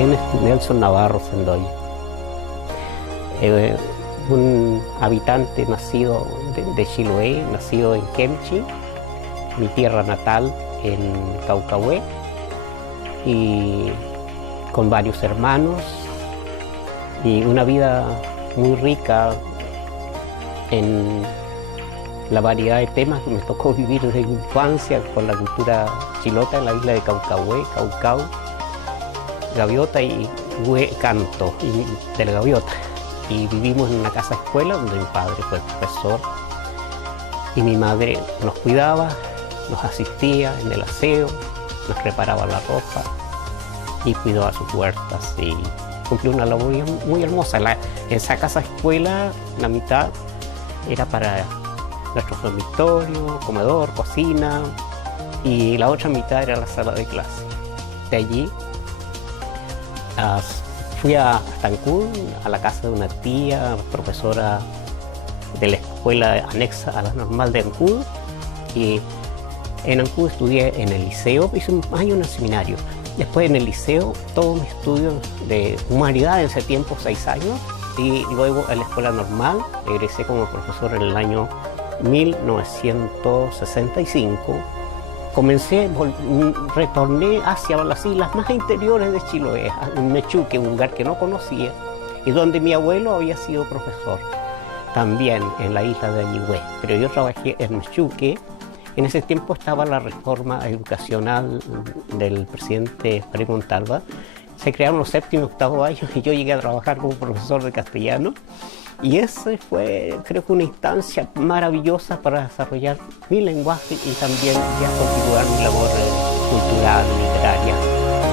¿Quién es Nelson Navarro Sendoya? Un habitante nacido de Chiloé, nacido en Kemchi, mi tierra natal en Caucahué, y con varios hermanos, y una vida muy rica en la variedad de temas que me tocó vivir desde mi infancia con la cultura chilota en la isla de Caucahué, Caucao, gaviota y canto y de la gaviota. Y vivimos en una casa escuela donde mi padre fue profesor y mi madre nos cuidaba, nos asistía en el aseo, nos preparaba la ropa y cuidaba sus huertas y cumplió una labor muy hermosa. En esa casa escuela la mitad era para nuestro dormitorio, comedor, cocina, y la otra mitad era la sala de clase. De allí fui a Ancud, a la casa de una tía, profesora de la escuela anexa a la normal de Ancud, y en Ancud estudié en el liceo, hice un año en el seminario. Después en el liceo, todos mis estudios de humanidad en ese tiempo, 6 años, y luego en la escuela normal, egresé como profesor en el año 1965. Retorné hacia las islas más interiores de Chiloé, en Mechuque, un lugar que no conocía, y donde mi abuelo había sido profesor, también en la isla de Añigüe. Pero yo trabajé en Mechuque. En ese tiempo estaba la reforma educacional del presidente Mario Montalva. Se crearon los 7º y 8º años y yo llegué a trabajar como profesor de castellano. Y esa fue, creo que, una instancia maravillosa para desarrollar mi lenguaje y también ya configurar mi labor cultural, literaria.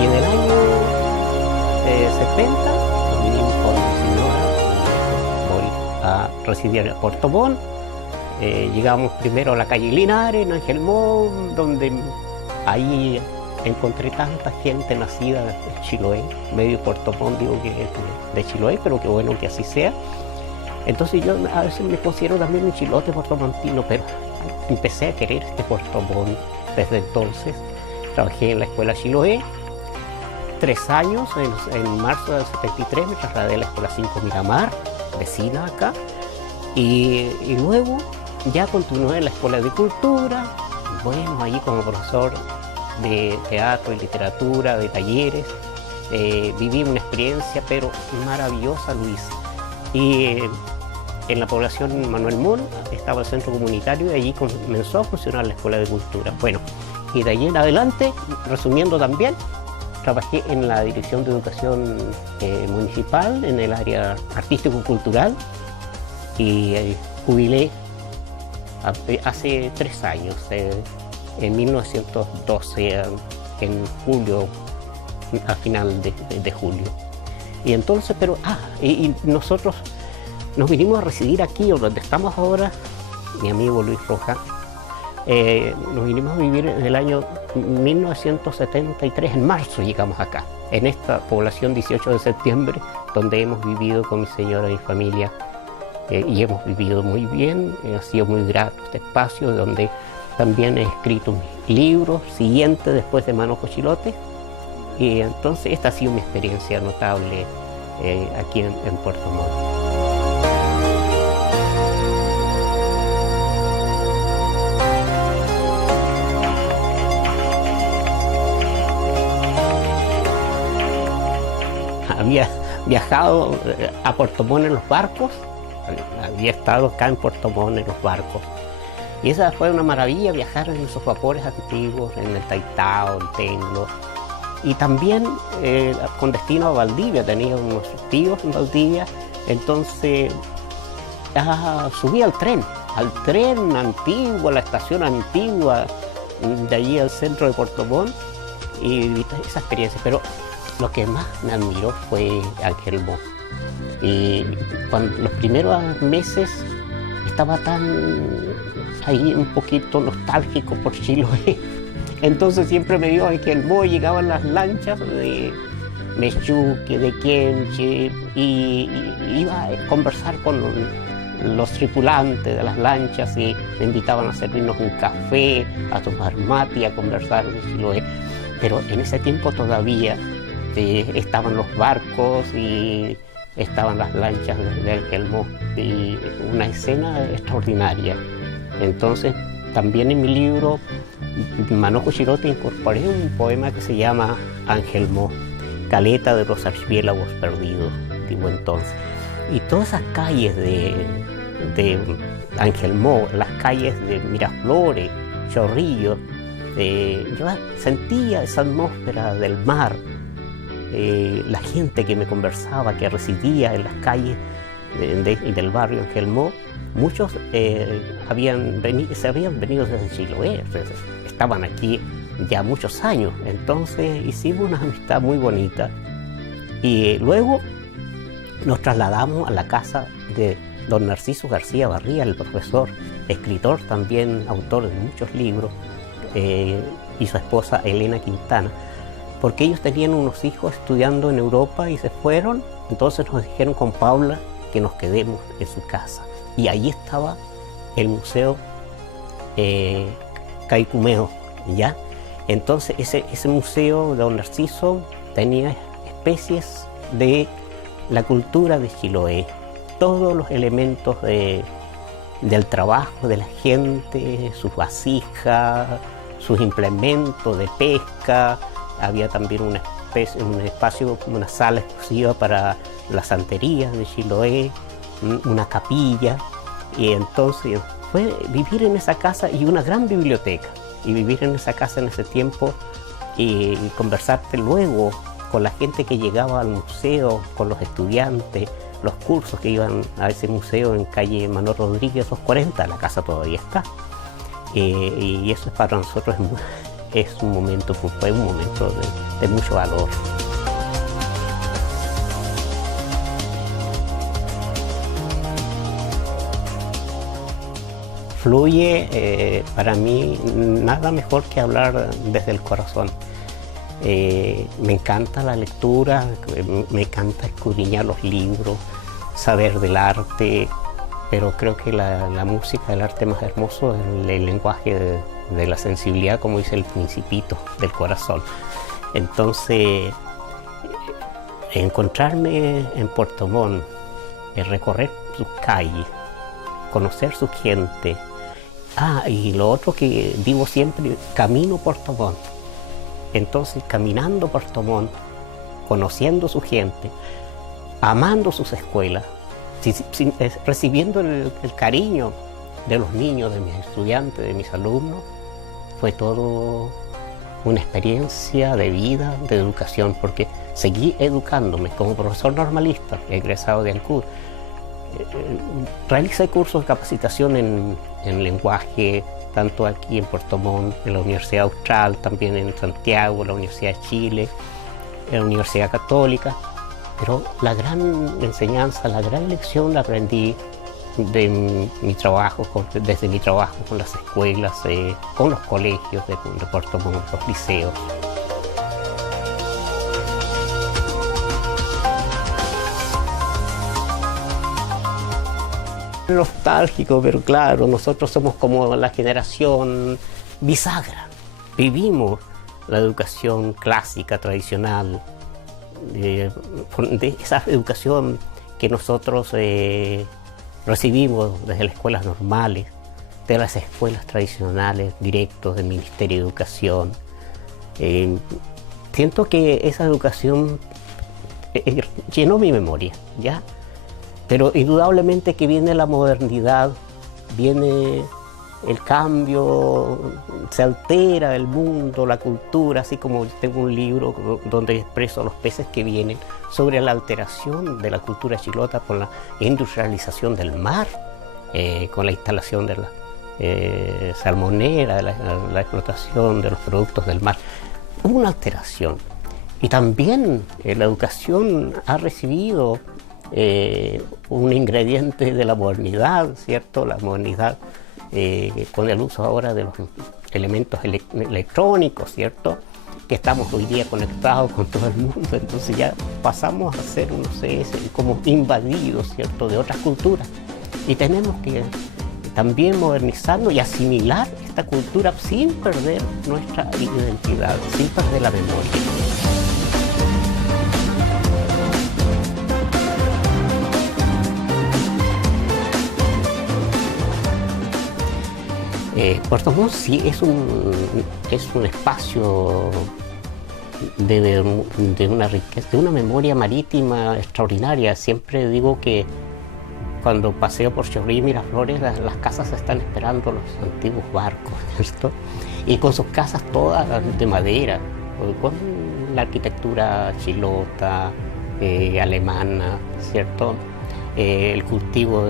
Y en el año 70, nos vinimos con mi señora, voy a residir a Puerto Montt. Llegamos primero a la calle Linares, en Ángel Montt, donde ahí encontré tanta gente nacida de Chiloé, medio Puerto Montt, digo que es de Chiloé, pero qué bueno que así sea. Entonces yo a veces me considero también un chilote puertomontino, pero empecé a querer este Puerto Montt desde entonces. Trabajé en la escuela Chiloé 3 años, en marzo del 73 me trasladé a la escuela 5 Miramar, vecina acá, y luego ya continué en la escuela de cultura, bueno, ahí como profesor de teatro y literatura, de talleres, viví una experiencia pero maravillosa, Luis. Y en la población Manuel Montt estaba el centro comunitario y allí comenzó a funcionar la escuela de cultura. Bueno, y de allí en adelante, resumiendo también, trabajé en la Dirección de Educación Municipal, en el área artístico-cultural, y jubilé hace 3 años, en 1912, en julio, a final de julio. Y entonces, y nosotros nos vinimos a residir aquí, donde estamos ahora, mi amigo Luis Roja, nos vinimos a vivir en el año 1973, en marzo llegamos acá, en esta población 18 de septiembre, donde hemos vivido con mi señora y mi familia, y hemos vivido muy bien, ha sido muy grato este espacio, donde también he escrito mis libros siguientes después de Manojo Chilote. Y entonces esta ha sido mi experiencia notable aquí en Puerto Montt. Había viajado a Puerto Montt en los barcos, había estado acá en Puerto Montt en los barcos. Y esa fue una maravilla, viajar en esos vapores antiguos, en el Taitao, el Tenglo. Y también con destino a Valdivia, tenía unos tíos en Valdivia, entonces subí al tren antiguo, a la estación antigua, de allí al centro de Puerto Montt, y viví esa experiencia. Pero lo que más me admiró fue Ángel Montt. Y cuando los primeros meses estaba ahí un poquito nostálgico por Chiloé. Entonces siempre me dio Ángel Montt, llegaban las lanchas de Mechuque, de Kemchi, y iba a conversar con los tripulantes de las lanchas y me invitaban a servirnos un café, a tomar mate y a conversar de Chiloé. Pero en ese tiempo todavía estaban los barcos y estaban las lanchas de Angelmó, y una escena extraordinaria. Entonces, también en mi libro, Manojo Chirote, incorporé un poema que se llama Angelmó, caleta de los archipiélagos perdidos, digo entonces. Y todas esas calles de Angelmó, las calles de Miraflores, Chorrillos, yo sentía esa atmósfera del mar, la gente que me conversaba, que residía en las calles del barrio Angelmó. Muchos se habían venido desde Chiloé, estaban aquí ya muchos años. Entonces hicimos una amistad muy bonita y luego nos trasladamos a la casa de don Narciso García Barría, el profesor, escritor también, autor de muchos libros, y su esposa Elena Quintana, porque ellos tenían unos hijos estudiando en Europa y se fueron. Entonces nos dijeron con Paula que nos quedemos en su casa. Y ahí estaba el Museo Caicumeo, ¿ya? Entonces ese museo de don Narciso tenía especies de la cultura de Chiloé, todos los elementos del trabajo de la gente, sus vasijas, sus implementos de pesca. Había también un espacio, una sala exclusiva para las santerías de Chiloé, una capilla. Y entonces fue vivir en esa casa y una gran biblioteca. Y vivir en esa casa en ese tiempo y conversarte luego con la gente que llegaba al museo, con los estudiantes, los cursos que iban a ese museo en calle Manuel Rodríguez 240, la casa todavía está. Y eso para nosotros fue un momento de mucho valor. Fluye para mí nada mejor que hablar desde el corazón. Me encanta la lectura, me encanta escudriñar los libros, saber del arte, pero creo que la música, el arte más hermoso es el lenguaje de la sensibilidad, como dice el Principito, del corazón. Entonces, encontrarme en Puerto Montt, recorrer sus calles, conocer su gente. Y lo otro que digo siempre, camino Puerto Montt. Entonces, caminando Puerto Montt, conociendo su gente, amando sus escuelas, recibiendo el cariño de los niños, de mis estudiantes, de mis alumnos, fue todo una experiencia de vida, de educación, porque seguí educándome como profesor normalista, egresado de ANCUR. Realicé cursos de capacitación en lenguaje, tanto aquí en Puerto Montt, en la Universidad Austral, también en Santiago, la Universidad de Chile, en la Universidad Católica. Pero la gran enseñanza, la gran lección la aprendí de mi trabajo, desde mi trabajo con las escuelas, con los colegios de Puerto Montt, los liceos. Nostálgico, pero claro, nosotros somos como la generación bisagra. Vivimos la educación clásica, tradicional, de esa educación que nosotros recibimos desde las escuelas normales, de las escuelas tradicionales, directos del Ministerio de Educación. Siento que esa educación llenó mi memoria, ¿ya? Pero indudablemente que viene la modernidad, viene el cambio, se altera el mundo, la cultura, así como tengo un libro donde expreso los peces que vienen sobre la alteración de la cultura chilota con la industrialización del mar, con la instalación de la salmonera, la explotación de los productos del mar. Hubo una alteración. Y también la educación ha recibido un ingrediente de la modernidad, ¿cierto? La modernidad con el uso ahora de los elementos electrónicos, ¿cierto? Que estamos hoy día conectados con todo el mundo, entonces ya pasamos a ser, no sé, como invadidos, ¿cierto?, de otras culturas. Y tenemos que también modernizarnos y asimilar esta cultura sin perder nuestra identidad, sin perder la memoria. Puerto Montt sí es un espacio de una riqueza, de una memoria marítima extraordinaria. Siempre digo que cuando paseo por Chorrillos y Miraflores, las casas están esperando los antiguos barcos, ¿cierto? Y con sus casas todas de madera, con la arquitectura chilota, alemana, ¿cierto? El cultivo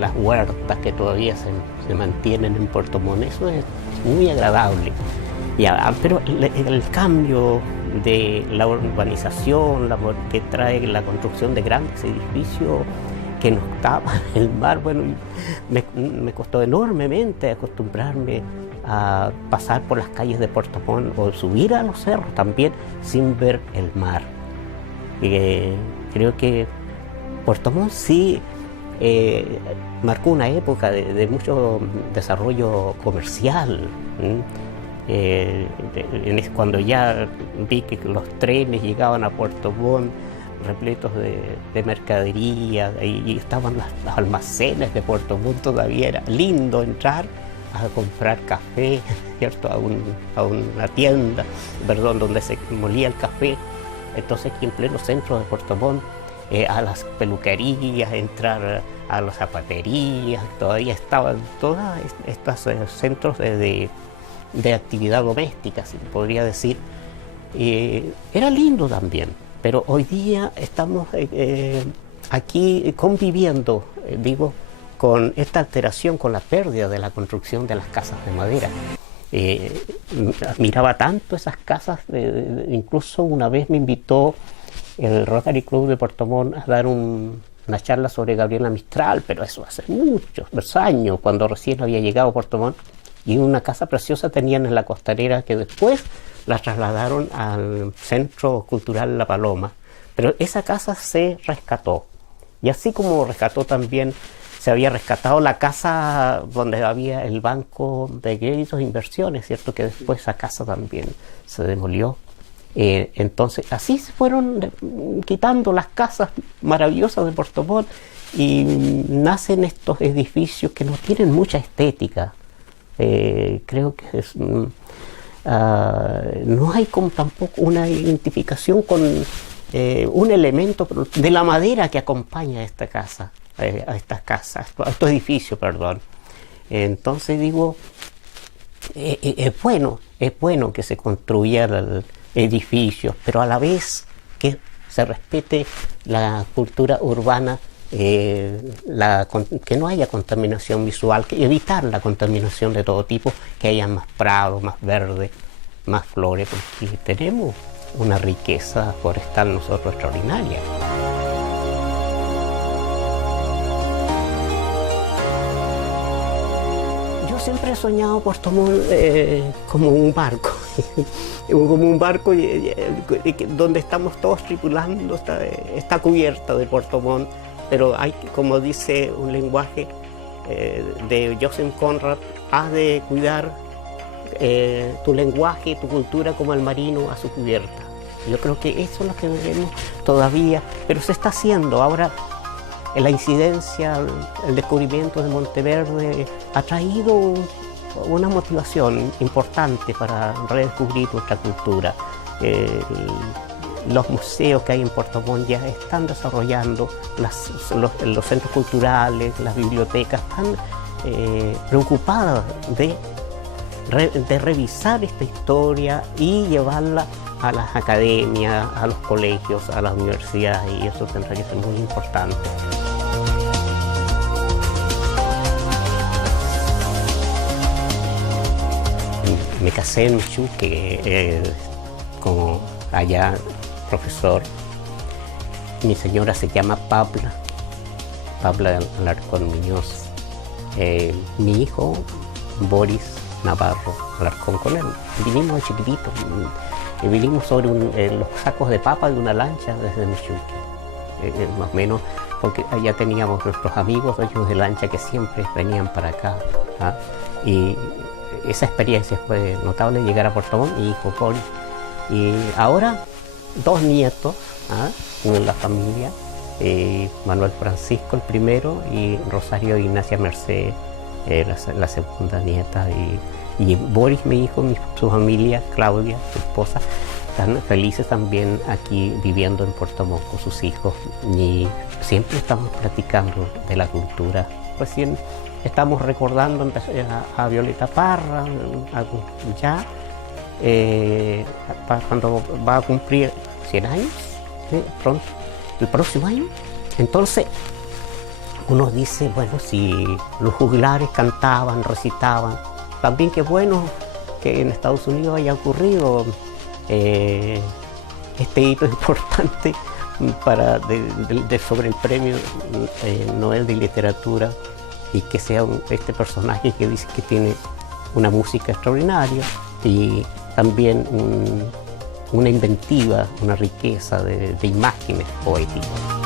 las huertas que todavía se mantienen en Puerto Montt, eso es muy agradable. Pero el cambio de la urbanización, que trae la construcción de grandes edificios que nos tapan el mar, bueno, me costó enormemente acostumbrarme a pasar por las calles de Puerto Montt o subir a los cerros también sin ver el mar. Creo que Puerto Montt sí marcó una época de mucho desarrollo comercial. Cuando ya vi que los trenes llegaban a Puerto Montt repletos de mercadería y estaban los almacenes de Puerto Montt, todavía era lindo entrar a comprar café, ¿cierto? a una tienda, perdón, donde se molía el café. Entonces aquí en pleno centro de Puerto Montt, a las peluquerías, entrar a las zapaterías, todavía estaban todos estos centros de actividad doméstica, si podría decir. Era lindo también, pero hoy día estamos aquí conviviendo, digo, con esta alteración, con la pérdida de la construcción de las casas de madera. Miraba tanto esas casas, incluso una vez me invitó el Rotary Club de Puerto Montt a dar una charla sobre Gabriela Mistral, pero eso hace muchos años, cuando recién había llegado a Puerto Montt, y una casa preciosa tenían en la costanera que después la trasladaron al Centro Cultural La Paloma, pero esa casa se rescató, y así como rescató también, se había rescatado la casa donde había el Banco de Créditos e Inversiones, ¿cierto? Que después esa casa también se demolió. Entonces así se fueron quitando las casas maravillosas de Puerto Montt y nacen estos edificios que no tienen mucha estética. Creo que no hay como tampoco una identificación con un elemento de la madera que acompaña a esta casa, a estos edificios, perdón. Entonces digo, es bueno que se construyan edificios, pero a la vez que se respete la cultura urbana, que no haya contaminación visual, evitar la contaminación de todo tipo, que haya más prado, más verde, más flores, porque tenemos una riqueza forestal nosotros extraordinaria. Yo siempre he soñado Puerto Montt como un barco, donde estamos todos tripulando, está cubierta de Puerto Montt, pero hay, como dice un lenguaje de Joseph Conrad, has de cuidar tu lenguaje, tu cultura como el marino a su cubierta. Yo creo que eso es lo que veremos todavía, pero se está haciendo ahora. La incidencia, el descubrimiento de Monteverde ha traído una motivación importante para redescubrir nuestra cultura. Los museos que hay en Puerto Montt ya están desarrollando, los centros culturales, las bibliotecas están preocupadas de revisar esta historia y llevarla a las academias, a los colegios, a las universidades, y eso tendrá que ser muy importante. Me casé en Michuque, como allá profesor. Mi señora se llama Pabla Alarcón Muñoz. Mi hijo, Boris Navarro Alarcón, con él. Vinimos de chiquititos, vinimos sobre los sacos de papa de una lancha desde Michuque, más o menos, porque allá teníamos nuestros amigos, dueños de lancha, que siempre venían para acá, ¿ah? Y esa experiencia fue notable, llegar a Puerto Montt, mi hijo Boris. Y ahora 2 nietos, ¿ah?, en la familia, Manuel Francisco el primero y Rosario Ignacia Mercedes la segunda nieta, y Boris, mi hijo, su familia, Claudia, su esposa, están felices también aquí viviendo en Puerto Montt con sus hijos, y siempre estamos platicando de la cultura. Recién estamos recordando a Violeta Parra, ya, cuando va a cumplir 100 años, pronto, el próximo año. Entonces, uno dice, bueno, si los juglares cantaban, recitaban, también qué bueno que en Estados Unidos haya ocurrido este hito importante sobre el premio Nobel de Literatura, y que sea este personaje que dice que tiene una música extraordinaria y también una inventiva, una riqueza de imágenes poéticas.